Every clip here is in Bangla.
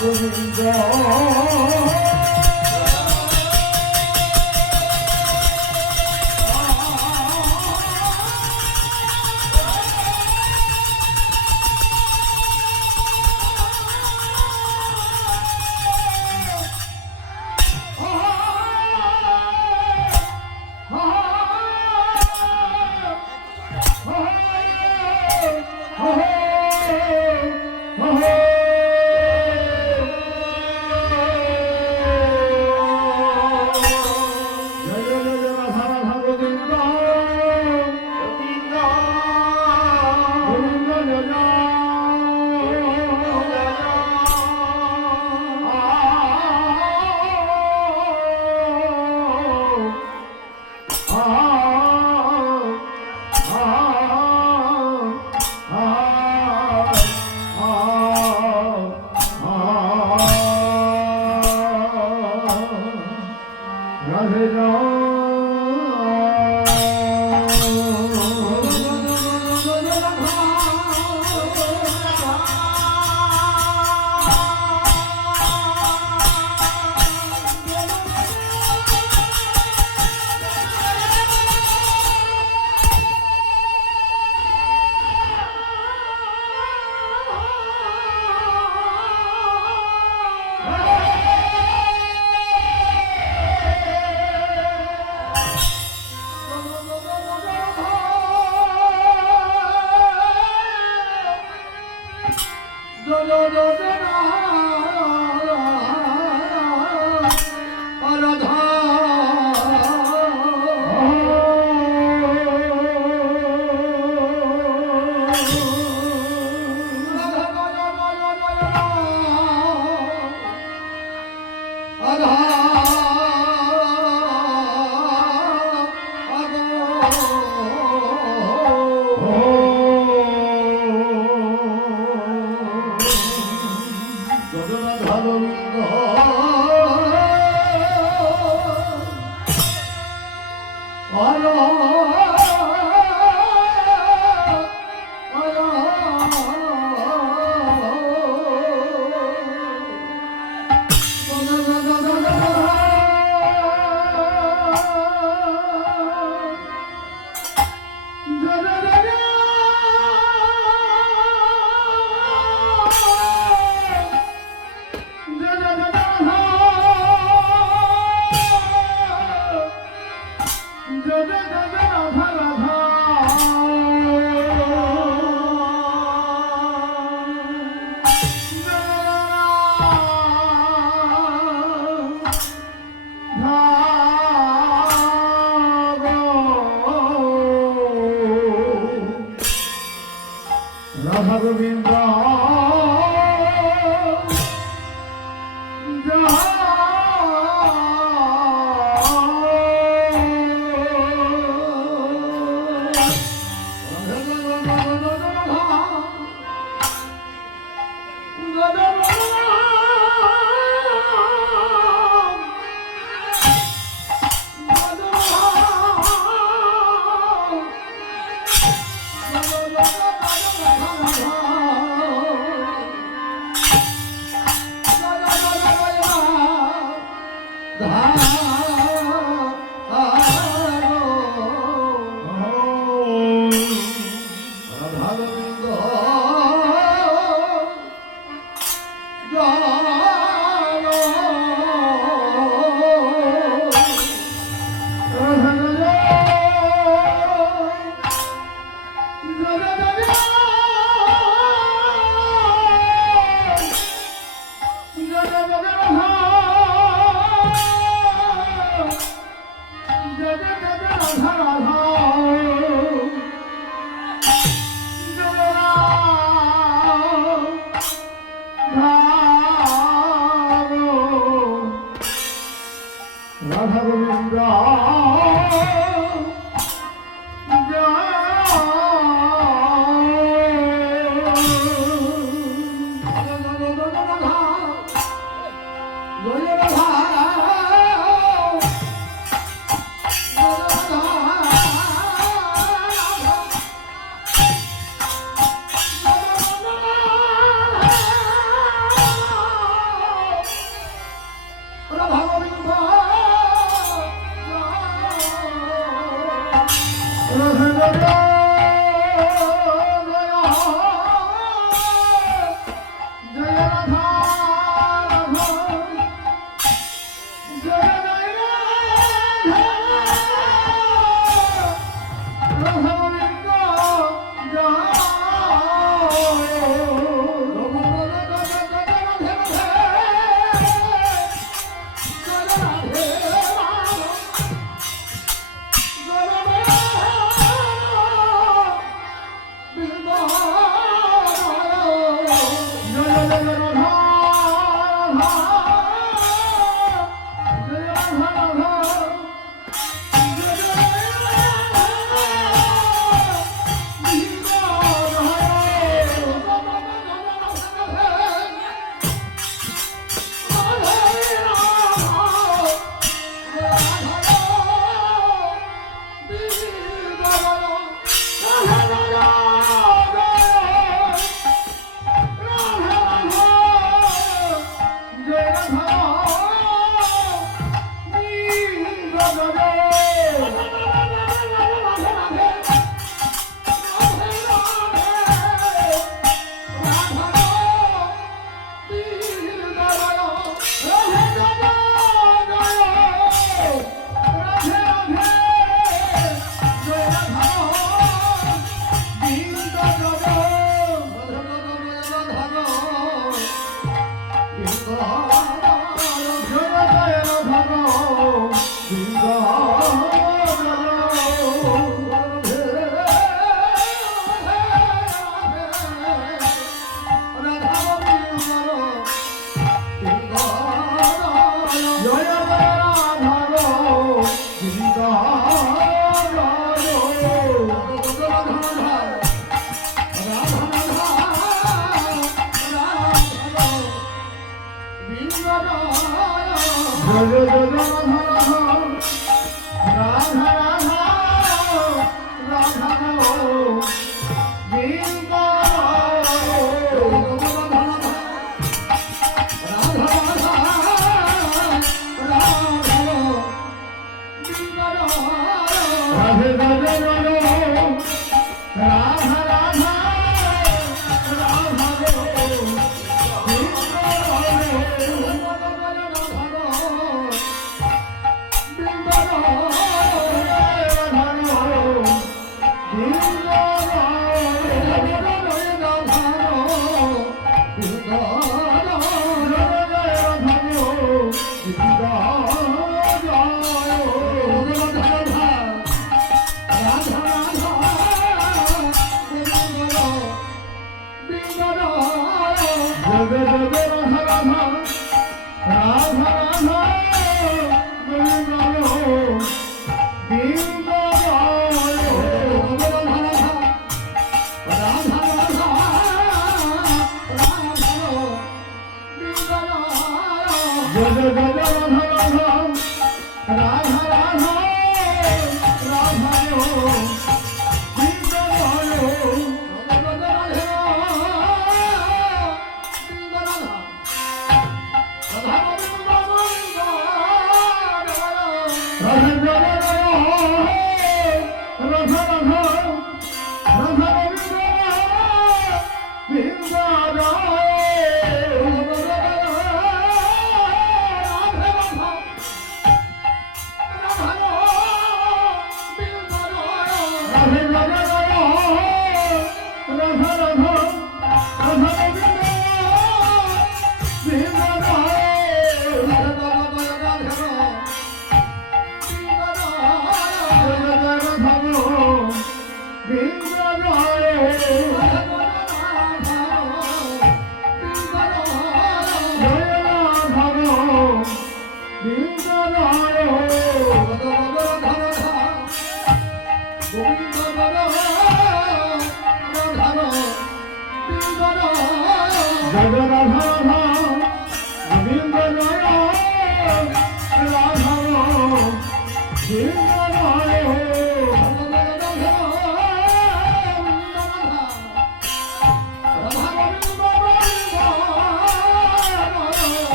গোবিন্দ রাধা গোবিন্দ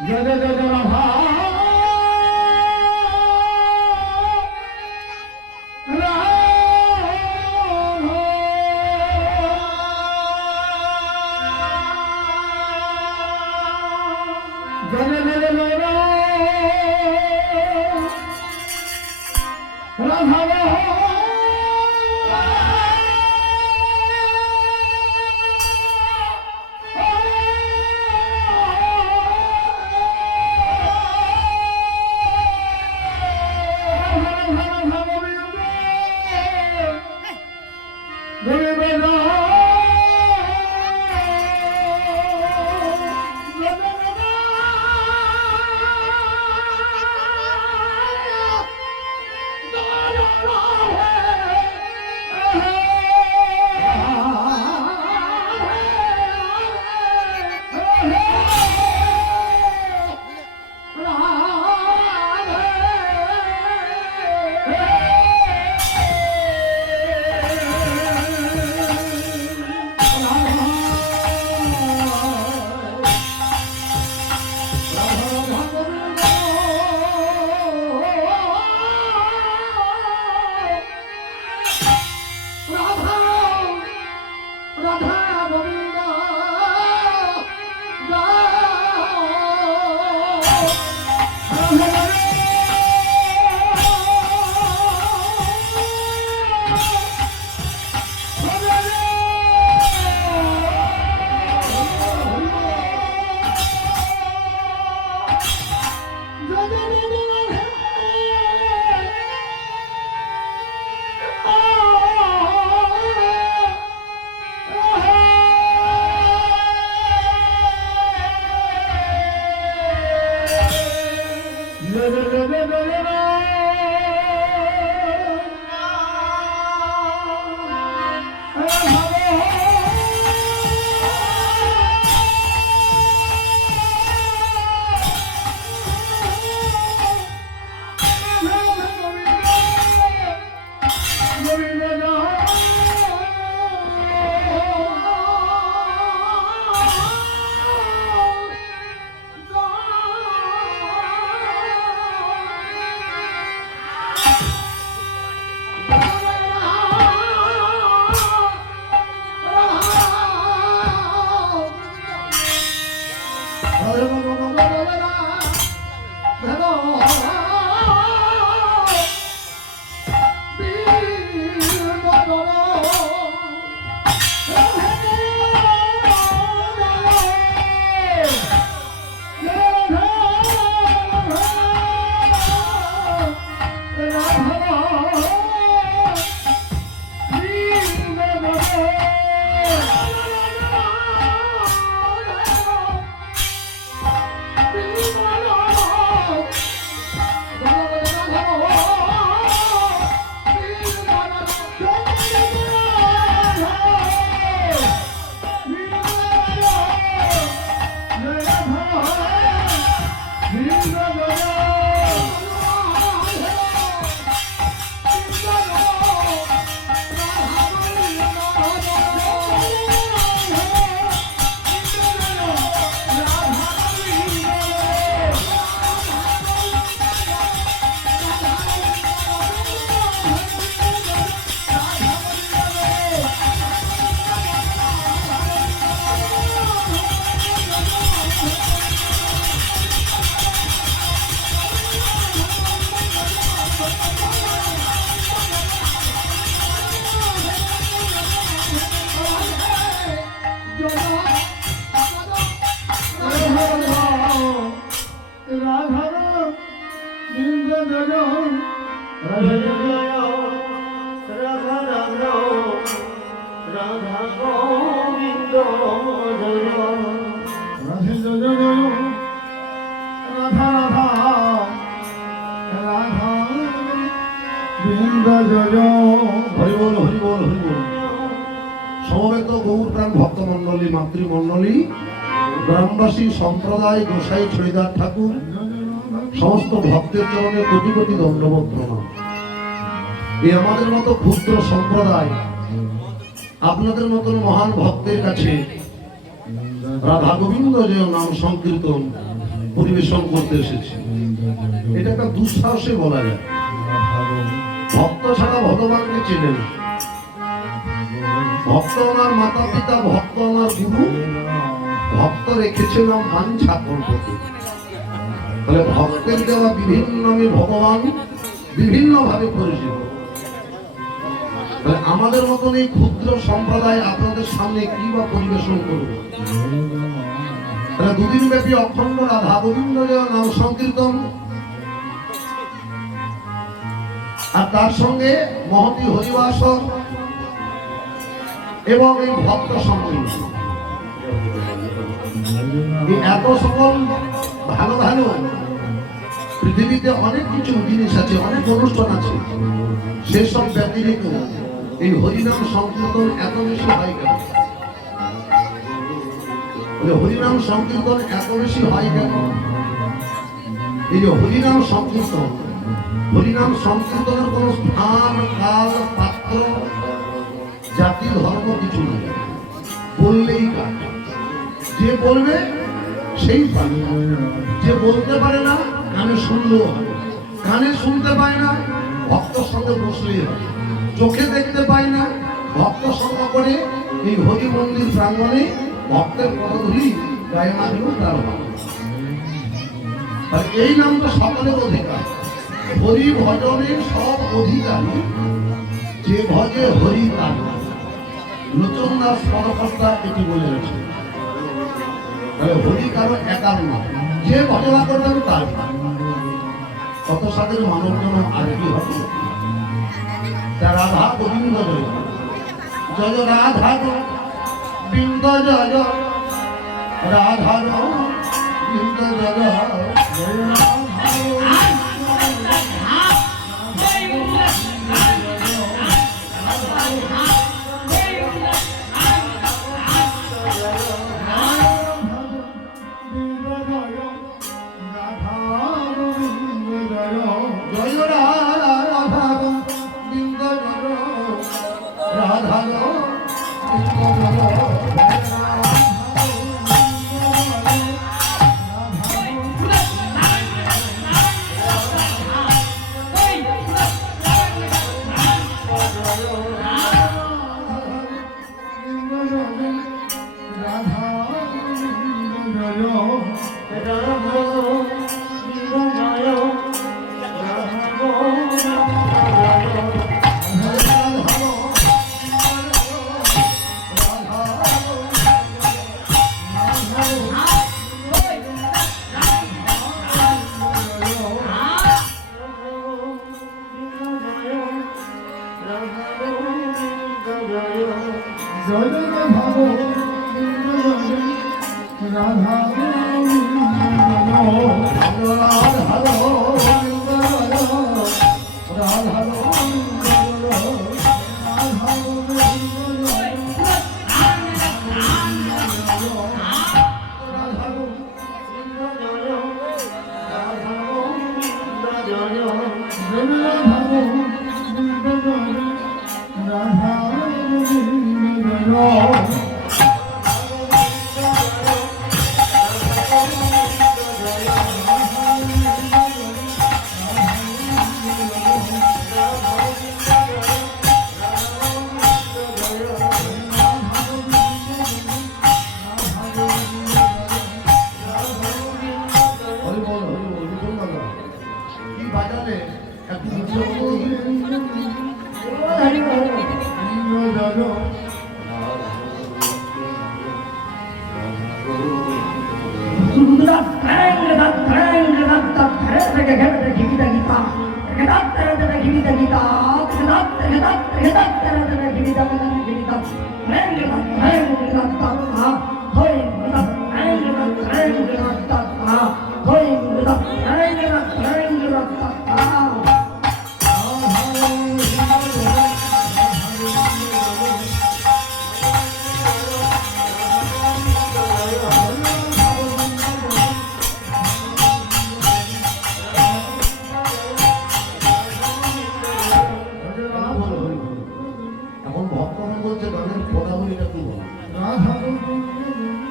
জয় জয় জয় জয় রাধা সমবেত গৌরপ্রাণ ভক্তমন্ডলী মাতৃমন্ডলী গ্রামবাসী সম্প্রদায় গোসাই ছড়িদার ঠাকুর সমস্ত ভক্তের চরণে কোটি কোটি দণ্ডবোধ প্রণাম। এই আমাদের মতো ক্ষুদ্র সম্প্রদায় আপনাদের মতন মহান ভক্তের কাছে রাধা গোবিন্দ যে নাম সংকীর্তন পরিবেশন করতে এসেছি। এটা একটা দুঃসাহসে বলা যায়। ভক্ত ছাড়া ভগবানকে চেনে না। ভক্ত আমার মাতা পিতা, ভক্ত আমার গুরু, ভক্ত রেখেছিলাম বাঞ্ছা করতে। তাহলে ভক্তের দেওয়া বিভিন্ন নামে ভগবান বিভিন্ন ভাবে পরিচিত। তাহলে আমাদের মতন এই ক্ষুদ্র সম্প্রদায় আপনাদের সামনে কি বা পরিবেশন করবে? তাহলে দুদিন ব্যাপী অখণ্ড রাধা গোবিন্দ নাম সংকীর্তন, আর তার সঙ্গে মহতি হরিবাসর এবং এই ভক্ত সংকীর্তন। এত সকল ভালো ভালো পৃথিবীতে অনেক কিছু জিনিস আছে, অনেক অনুষ্ঠান আছে, সেসব ব্যতিরিক্ত এই হরিনাম সংকীর্তন এত বেশি হয় কেন? হরিনাম সংকীর্তন এত বেশি হয় কেন? এই যে হরিনাম সংকীর্তন, হরিনাম সংকীর্তনের কোন স্থান, কাল, পাত্র, জাতি, ধর্ম কিছু নেই। বললেই কাজ। যে বলবে সেই পারে, যে বলতে পারে না কানে শুনলেও হবে। কানে শুনতে পায় না, ভক্ত সঙ্গে বসলেই হবে। চোখে দেখতে পায় না, ভক্ত সঙ্গ করে এই হরি মন্দির প্রাঙ্গণে ভক্তের পদধূলি গায়ে মাখলেও তার হবে। আর এই নাম তো সকলের অধিকার। হরি ভজনের সব অধিকারী যে ভজে হরি তার। লোচন দাস পদকর্তা এটি বলে গেছে। হরি কারো একার নয়, যে ভজনা করবে তার। কত সাদের মানব জন আর কি হবে? রাধা গোবিন্দ জয় জয় রাধা গোবিন্দ জয় রাধা গোবিন্দ জয়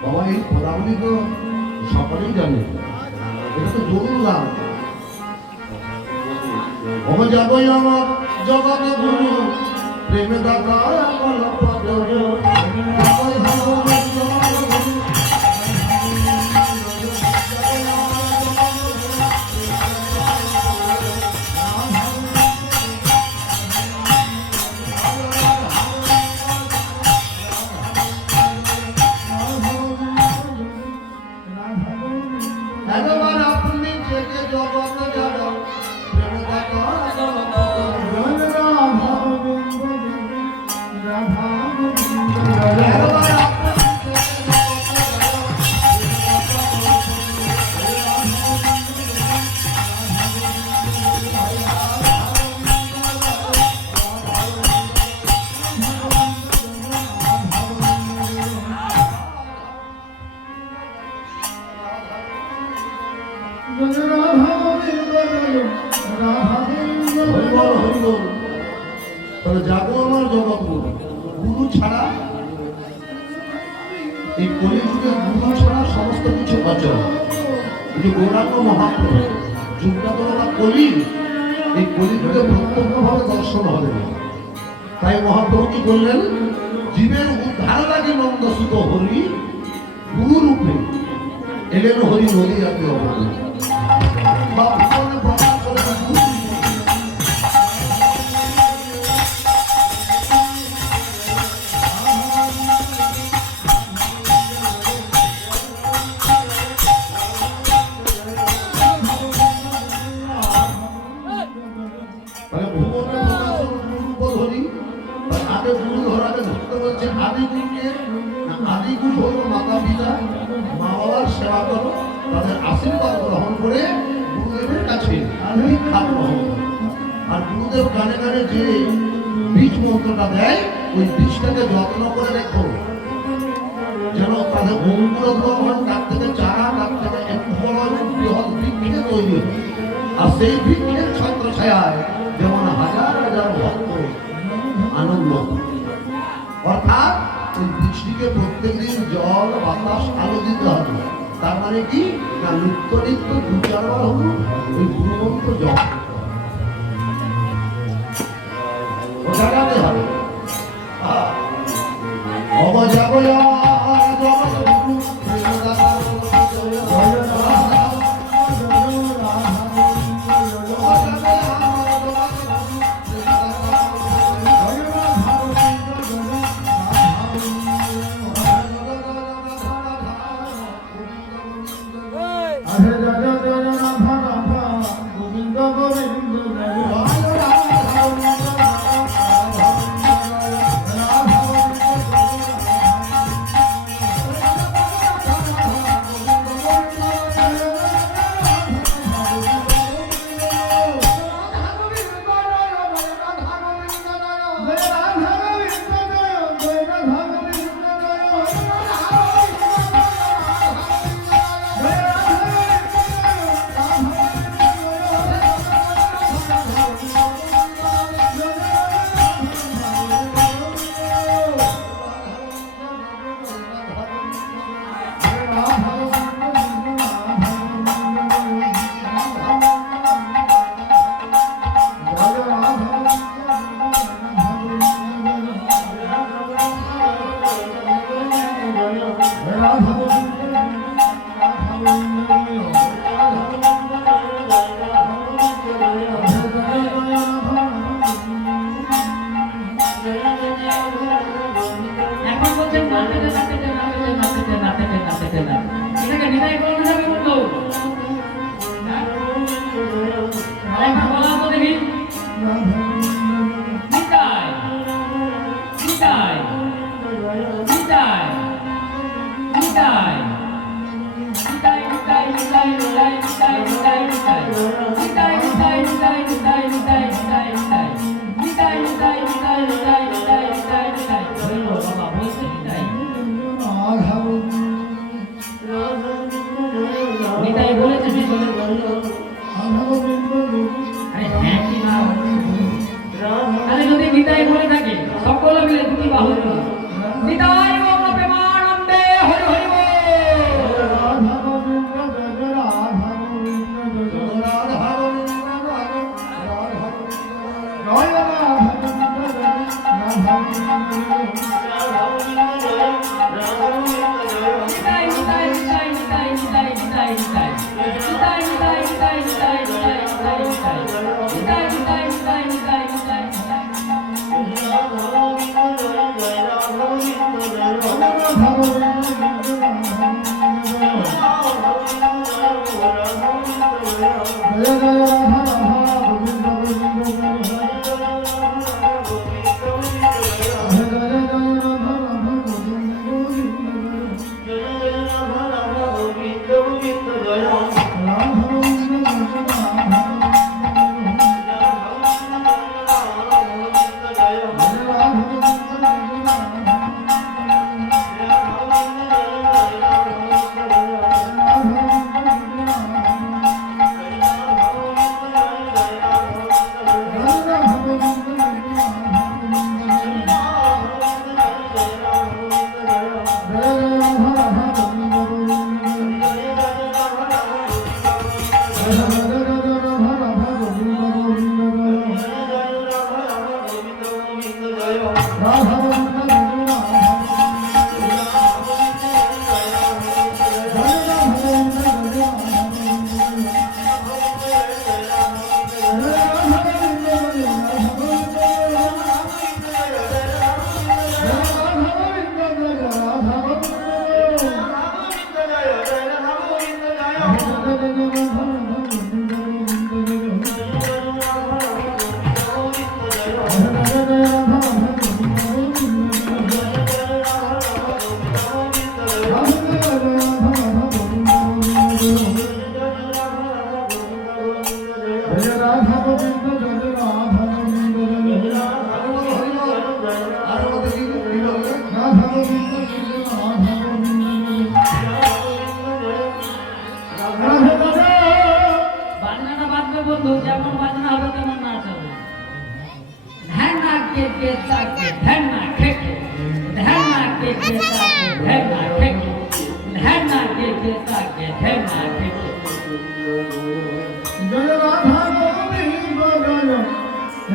বাবা এই পদাবলী তো সকলেই জানে। এটা তো জরুর গান। ওমা যাবই আমার জগৎ গুরু প্রেমে দাতা কল্প জয় যাবই আমার জগৎ গুরু একবার আপনি জেগে জগৎ যারা প্রেমে দাতা তাহলে যাবো আমার জগৎ গুরু। গুরু ছাড়া এই কলিযুগে গুরু ছাড়া সমস্ত কিছু অচল। গৌরাঙ্গ মহাপ্রভু যুগটা তো আমরা কলি, এই কলিযুগে প্রত্যক্ষভাবে দর্শন হবে না। তাই মহাপ্রভু কি বললেন, জীবের উদ্ধার লাগে নন্দসুত হরি গুরু রূপে এলেন হরি নদী আপনি অবদান বা ভুবনে প্রকাশ করে গুরু। আদিগুরু হলো মাতা পিতা, মা বাবার সেবা করো, তাদের আশীর্বাদ গ্রহণ করে গুরুদেবের কাছে দীক্ষা গ্রহণ করো। আর গুরুদেব গানে গানে যে বীজ মন্ত্রটা দেয়, ওই বীজটাকে যত্ন করে রেখো, যেন তাদের অঙ্কুরোদ্গম, তার থেকে চারা, তার থেকে একটু বড় এবং বৃহৎ বৃক্ষে তৈরি হয়। আর সেই বৃক্ষের ছত্র ছায়ায় যেমন হাজার হাজার ভক্ত আনন্দ। অর্থাৎ ওই বৃষ্টিকে প্রত্যেকদিন জল বাতাস আলো দিতে হবে। তার মানে কি, না নিত্য নিত্য দু চারবার হল ওই গুরুমন্ত্র জপ জানাতে হবে। অবজাবয়া জগৎ গুরু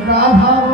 Radha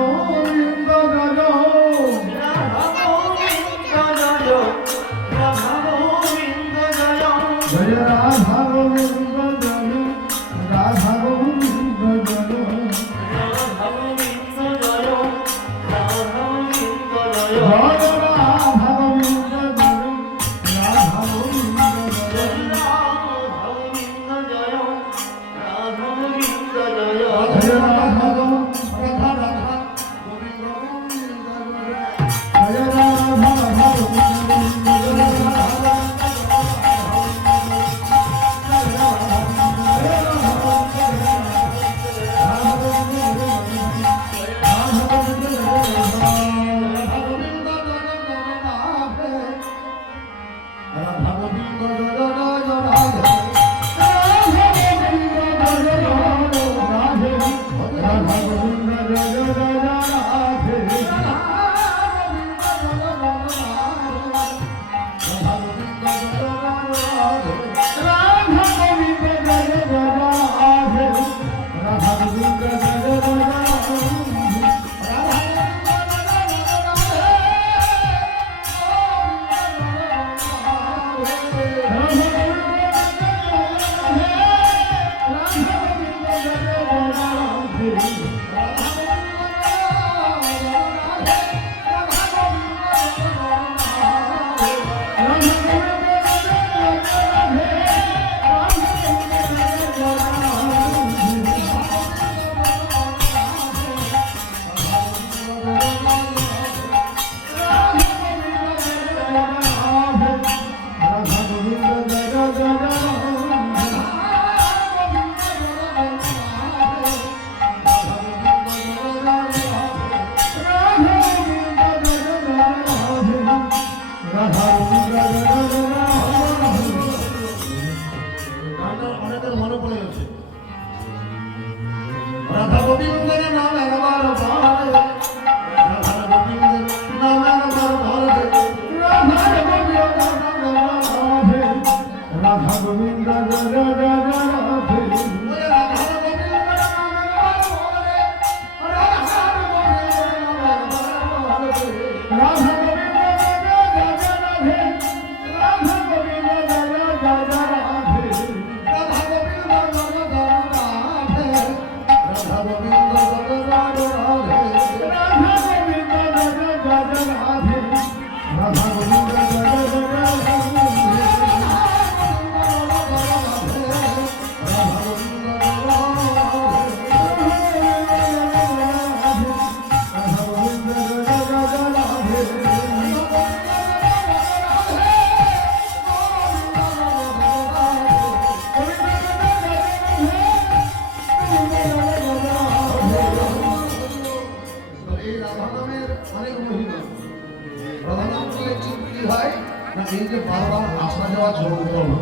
এই যে বারবার আসা যাওয়া যন্ত্রণা,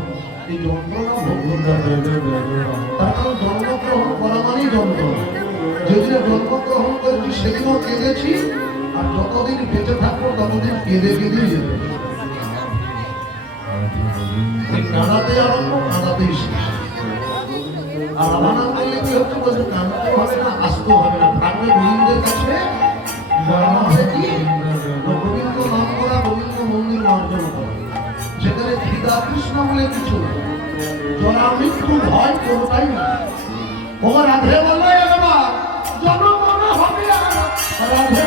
এই যন্ত্রণা ভোগ করতে হবে। তার কারণ জন্মগ্রহণ করা মানেই যন্ত্রণা। যেদিনে জন্মগ্রহণ করেছি সেদিনও কেঁদেছি, আর যতদিন বেঁচে থাকবো ততদিন কেঁদে কেঁদেই যেতে। কাঁদাতে আরম্ভ, কাঁদাতেই শেষ। আর রাধা নাম করলে কি হচ্ছে বলছে, কাঁদতেও হবে না, আসতেও হবে না, থাকবে গোবিন্দের কাছে। গোবিন্দ নাম করা, গোবিন্দ মন্দির অর্জন করা, সেখানে খিদা কৃষ্ণ বলে কিছু না, জরা মৃত্যু ভয় কোনটাই না। ও রাধে বলে এবার জনগণ হবে রাধে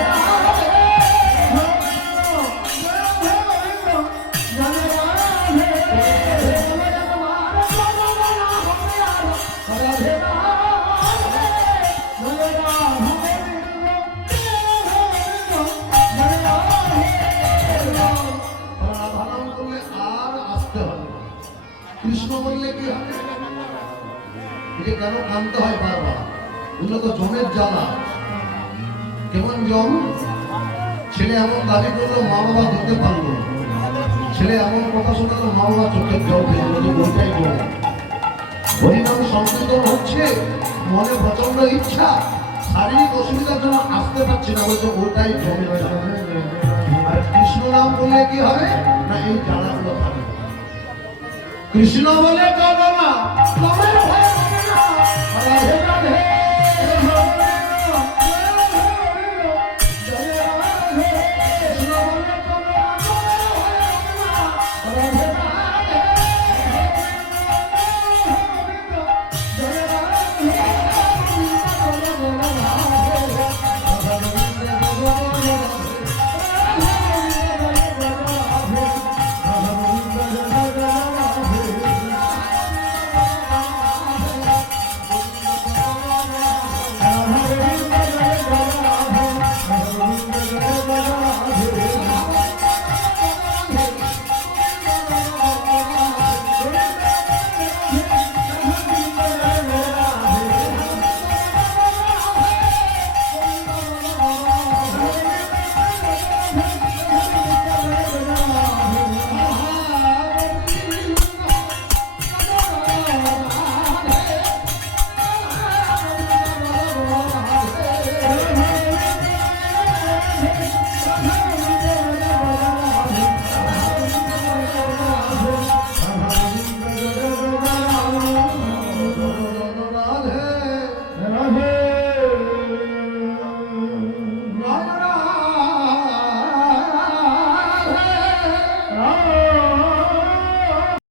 কৃষ্ণ বললে কি হবে? এটা কেন কানতে হয় বারবার? এগুলো তো জমের জ্বালা। কেমন জম? ছেলে এমন দাবি করলো, মা বাবা দিতে পারলো। ছেলে এমন কথা শোনালো, মা বাবা চোখের জল ফেললো, যে ওইটাই জম। হরিনাম সংকীর্তন হচ্ছে, মনে প্রচন্ড ইচ্ছা, শারীরিক অসুবিধার জন্য আসতে পারছে না, বলছে ওইটাই জমের জ্বালা। আর কৃষ্ণ নাম বললে কি হবে না, এই জ্বালাগুলো থাকে। কৃষ্ণ বলে চলো না।